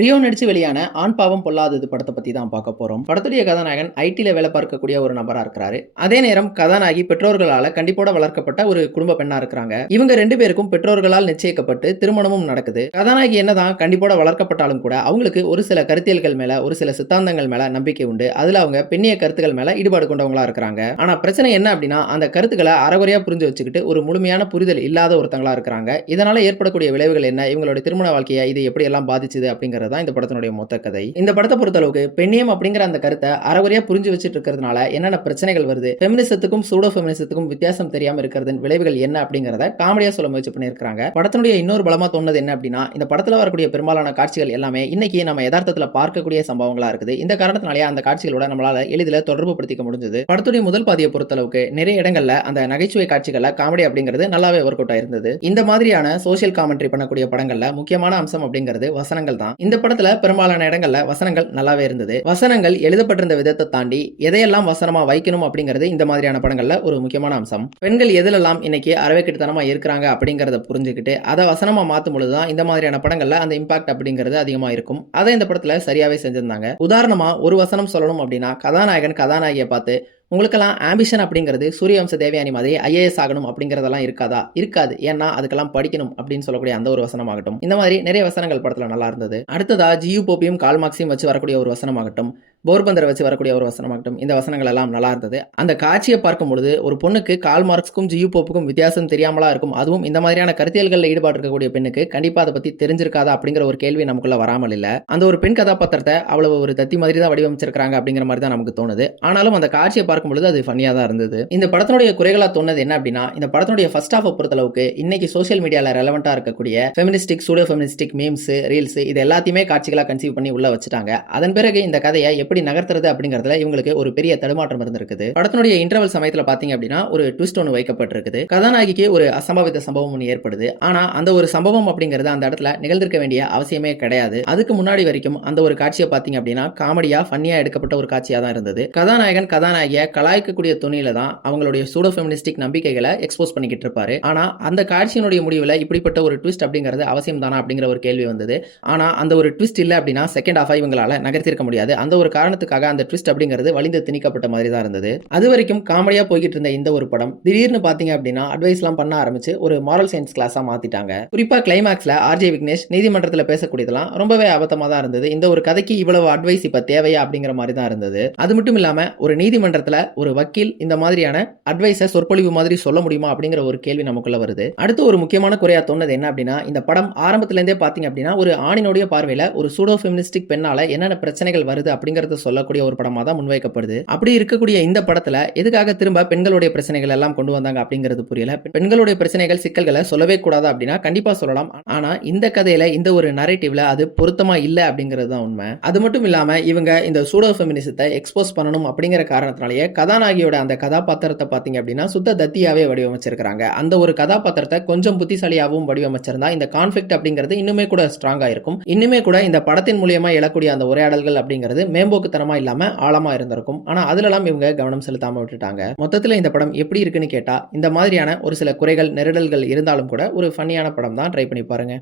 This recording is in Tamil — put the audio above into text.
ரியோ நடிச்சு வெளியான ஆண் பாவம் பொல்லாதது படத்தை பத்தி தான் பார்க்க போறோம். படத்துடைய கதாநாயகன் ஐடில வேலை பார்க்கக்கூடிய ஒரு நபரா இருக்கிறாரு. அதே நேரம் கதாநாயகி பெற்றோர்களால கண்டிப்போட வளர்க்கப்பட்ட ஒரு குடும்ப பெண்ணா இருக்கிறாங்க. இவங்க 2 பேருக்கும் பெற்றோர்களால் நிச்சயிக்கப்பட்டு திருமணமும் நடக்குது. கதாநாயகி என்னதான் கண்டிப்போட வளர்க்கப்பட்டாலும் கூட அவங்களுக்கு ஒரு சில கருத்தியல்கள் மேல, ஒரு சில சித்தாந்தங்கள் மேல நம்பிக்கை உண்டு. அதுல அவங்க பெண்ணிய கருத்துக்கள் மேல ஈடுபாடு கொண்டவங்களா இருக்கிறாங்க. ஆனா பிரச்சனை என்ன அப்படின்னா, அந்த கருத்துக்களை அரைகுறையா புரிஞ்சு வச்சுக்கிட்டு ஒரு முழுமையான புரிதல் இல்லாத ஒருத்தங்களா இருக்கிறாங்க. இதனால ஏற்படக்கூடிய விளைவுகள் என்ன? இவங்களுடைய திருமண வாழ்க்கையை இது எப்படி எல்லாம் பாதிச்சுது அப்படிங்கிறது தான் இந்த படத்தினுடைய மொத்த கதை. இந்த படத்தை பொறுத்தளவுக்கு பெண்ணியம் அப்படிங்கிற அந்த கருத்தை அறகுறையா புரிஞ்சு வச்சிட்டு இருக்கிறதுனால என்னென்ன பிரச்சனைகள் வருது, ஃபெமினிசத்துக்கும் சூடோ ஃபெமினிசத்துக்கும் வித்தியாசம் தெரியாம இருக்கிறதன் விளைவுகள் என்ன அப்படிங்கறத காமெடியா சொல்ல முயற்சி பண்ணியிருக்காங்க. படத்தினுடைய இன்னொரு பலமா தோணுது என்ன அப்படின்னா, இந்த படத்துல வரக்கூடிய பெரும்பாலான காட்சிகள் எல்லாமே இன்னைக்கு நம்ம யதார்த்தத்துல பார்க்கக்கூடிய சம்பவங்களா இருக்குது. இந்த காரணத்தினாலேயே அந்த காட்சிகளோட நம்மளால எளிதில் தொடர்பு படுத்திக்க முடிஞ்சது. படத்துடைய முதல் பாதியை பொறுத்தளவுக்கு நிறைய இடங்கள்ல அந்த நகைச்சுவை காட்சிகள்ல காமெடி அப்படிங்கிறது நல்லாவே ஒர்க் அவுட் ஆயிருந்தது. இந்த மாதிரியான சோசியல் காமெண்ட்ரி பண்ணக்கூடிய படங்கள்ல முக்கியமான அம்சம் அப்படிங்கிறது வசனங்கள் தான். இந்த படத்துல பெரும்பாலான இடங்கள்ல வசனங்கள் நல்லாவே இருந்தது. வசனங்கள் எழுதப்பட்டிருந்த விதத்தை தாண்டி எதையெல்லாம் வசனமா வைக்கணும் அப்படிங்கிறது இந்த மாதிரியான படங்கள்ல ஒரு முக்கியமான அம்சம். பெண்கள் எதிலெல்லாம் இன்னைக்கு அரவேக்கிட்டத்தனமா இருக்கிறாங்க அப்படிங்கறத புரிஞ்சுக்கிட்டு அதை வசனமா மாத்தும் பொழுதுதான் இந்த மாதிரியான படங்கள்ல அந்த இம்பாக்ட் அப்படிங்கிறது அதிகமா இருக்கும். அதை இந்த படத்துல சரியாவே செஞ்சிருந்தாங்க. உதாரணமா ஒரு வசனம் சொல்லணும் அப்படின்னா, கதாநாயகன் கதாநாயகியை பார்த்து, உங்களுக்கெல்லாம் ஆம்பிஷன் அப்படிங்கிறது சூரியவம்ச தேவயானி மாதிரி ஐஏஎஸ் ஆகணும் அப்படிங்கிறதெல்லாம் இருக்காதா? இருக்காது. ஏன்னா அதுக்கெல்லாம் படிக்கணும் அப்படின்னு சொல்லக்கூடிய அந்த ஒரு வசனமாகட்டும். இந்த மாதிரி நிறைய வசனங்கள் படத்துல நல்லா இருந்தது. அடுத்ததா ஜியு போப்பியும் கால் மார்க்ஸையும் வச்சு வரக்கூடிய ஒரு வசனமாகட்டும், போர்பந்தரை வச்சு வரக்கூடிய ஒரு வசனமாகட்டும், இந்த வசனங்கள் எல்லாம் நல்லா இருந்தது. அந்த காட்சியை பார்க்கும் பொழுது ஒரு பொண்ணுக்கு கால் மார்க்ஸ்க்கும் ஜியு போப்புக்கும் வித்தியாசம் தெரியாமலா இருக்கும். அதுவும் இந்த மாதிரியான கருத்தியல்களில் ஈடுபாடு இருக்கக்கூடிய பெண்ணுக்கு கண்டிப்பா அதை பத்தி தெரிஞ்சிருக்காதா அப்படிங்கிற ஒரு கேள்வி நமக்குள்ள வராமல் இல்ல. அந்த ஒரு பெண் கதாபாத்திரத்தை அவ்வளவு ஒரு தத்தி மாதிரி தான் வடிவமைச்சிருக்காங்க அப்படிங்கிற மாதிரி தான் நமக்கு தோணுது. ஆனாலும் அந்த காட்சியை பார்க்கும் பொழுது அது ஃபன்னியா தான் இருந்தது. இந்த படத்தினுடைய குறைகளா தோணுது என்ன அப்படின்னா, இந்த படத்தினுடைய ஃபர்ஸ்ட் ஹாஃப் பொறுத்தளவுக்கு இன்னைக்கு சோசியல் மீடியால ரெலவெண்டா இருக்கக்கூடிய feministic, pseudo feministic memes, reels இது எல்லாத்தையுமே காட்சிகளா கன்சீவ் பண்ணி உள்ள வச்சுட்டாங்க. அதன் பிறகு இந்த கதையை எப்படி நகர்த்துறது அப்படிங்கறதுல இவங்களுக்கு ஒரு பெரிய தடுமாற்றம் இருந்திருக்குது. படத்தினுடைய இன்டர்வல் சமயத்துல பாத்தீங்க அப்படின்னா ஒரு ட்விஸ்ட் ஒன்று வைக்கப்பட்டிருக்குது. கதாநாயகிக்கு ஒரு அசம்பாவித சம்பவம் ஒன்று ஏற்படுது. ஆனா அந்த ஒரு சம்பவம் அப்படிங்கிறது அந்த இடத்துல நிகழ்ந்திருக்க வேண்டிய அவசியமே கிடையாது. அதுக்கு முன்னாடி வரைக்கும் அந்த ஒரு காட்சியை பாத்தீங்க அப்படின்னா காமெடியா ஃபன்னியா எடுக்கப்பட்ட ஒரு காட்சியா தான் இருந்தது. கதாநாயகன் கதாநாயகியை கலாய்க்கக்கூடிய துணியில தான் அவங்களுடைய சூடோ ஃபெமினிஸ்டிக் நம்பிக்கைகளை எக்ஸ்போஸ் பண்ணிக்கிட்டு இருப்பாரு. ஆனா அந்த காட்சியினுடைய முடிவுல இப்படிப்பட்ட ஒரு ட்விஸ்ட் அப்படிங்கிறது அவசியம் தானா அப்படிங்கிற ஒரு கேள்வி வந்தது. ஆனா அந்த ஒரு ட்விஸ்ட் இல்ல அப்படின்னா செகண்ட் ஹாஃப் இவங்களால நகர்த்திருக்க முடியாது. அந்த ஒரு காரணத்துக்காக அந்த ட்விஸ்ட் அப்படிங்கிறது வலிந்து திணிக்கப்பட்ட மாதிரி தான் இருந்தது. அது வரைக்கும் காமெடியா போய்கிட்டு இருந்த இந்த ஒரு படம் திடீர்னு பாத்தீங்க அப்படின்னா அட்வைஸ்லாம் பண்ண ஆரம்பிச்சு ஒரு மாரல் சயின்ஸ் கிளாஸா மாத்திட்டாங்க. குறிப்பா கிளைமாக்ஸ்ல ஆர்ஜே விக்னேஷ் நீதிமன்றத்தில் பேசக்கூடியதெல்லாம் ரொம்பவே அபத்தமா தான் இருந்தது. இந்த ஒரு கதைக்கு இவ்வளவு அட்வைஸ் இப்ப தேவையா அப்படிங்கிற மாதிரி தான் இருந்தது. அது மட்டும் இல்லாம ஒரு நீதிமன்றத்துல ஒரு வக்கீல் இந்த மாதிரியான அட்வைஸை சொற்பொழிவு மாதிரி சொல்ல முடியுமா அப்படிங்கிற ஒரு கேள்வி நமக்குள்ள வருது. அடுத்து ஒரு முக்கியமான குறையா தோணுது என்ன அப்படின்னா, இந்த படம் ஆரம்பத்துல இருந்தே பாத்தீங்க அப்படின்னா ஒரு ஆணினுடைய பார்வையில ஒரு சூடோ ஃபெமினிஸ்டிக் பெண்ணால என்னென்ன பிரச்சனைகள் வருது அப்படிங்கறத சொல்லக்கூடிய ஒரு படமா தான் முன்வைக்கப்படுது. அப்படி இருக்கக்கூடிய இந்த படத்துல எதுக்காக திரும்ப பெண்களுடைய பிரச்சனைகள் எல்லாம் கொண்டு வந்தாங்க அப்படிங்கிறது புரியல. பெண்களுடைய பிரச்சனைகள், சிக்கல்களை சொல்லவே கூடாது அப்படின்னா கண்டிப்பா சொல்லலாம். ஆனா இந்த கதையில இந்த ஒரு நரேட்டிவ்ல அது பொருத்தமா இல்ல அப்படிங்கிறது தான் உண்மை. அது மட்டும் இல்லாம இவங்க இந்த சூடோ ஃபெமினிசத்தை எக்ஸ்போஸ் பண்ணணும் அப்படிங்கிற காரணத்தினாலேயே கதாநாயகியோட அந்த கதாபாத்திரத்தை பாத்தீங்க அப்படின்னா சுத்த தத்தியாவே வடிவமைச்சிருக்காங்க. அந்த ஒரு கதாபாத்திரத்தை கொஞ்சம் புத்திசாலியாகவும் வடிவமைச்சிருந்தா இந்த கான்ஃபிளிக்ட் அப்படிங்கிறது இன்னுமே கூட ஸ்ட்ராங்கா இருக்கும். இன்னுமே கூட இந்த படத்தின் மூலியமா எழக்கூடிய அந்த உரையாடல்கள் அப்படிங்கிறது மேம்போக்குத்தனமா இல்லாம ஆழமா இருந்திருக்கும். ஆனா அதுலலாம் இவங்க கவனம் செலுத்தாம விட்டுட்டாங்க. மொத்தத்துல இந்த படம் எப்படி இருக்குன்னு கேட்டா இந்த மாதிரியான ஒரு சில குறைகள், நெருடல்கள் இருந்தாலும் கூட ஒரு ஃபன்னியான படம் தான். ட்ரை பண்ணி பாருங்க.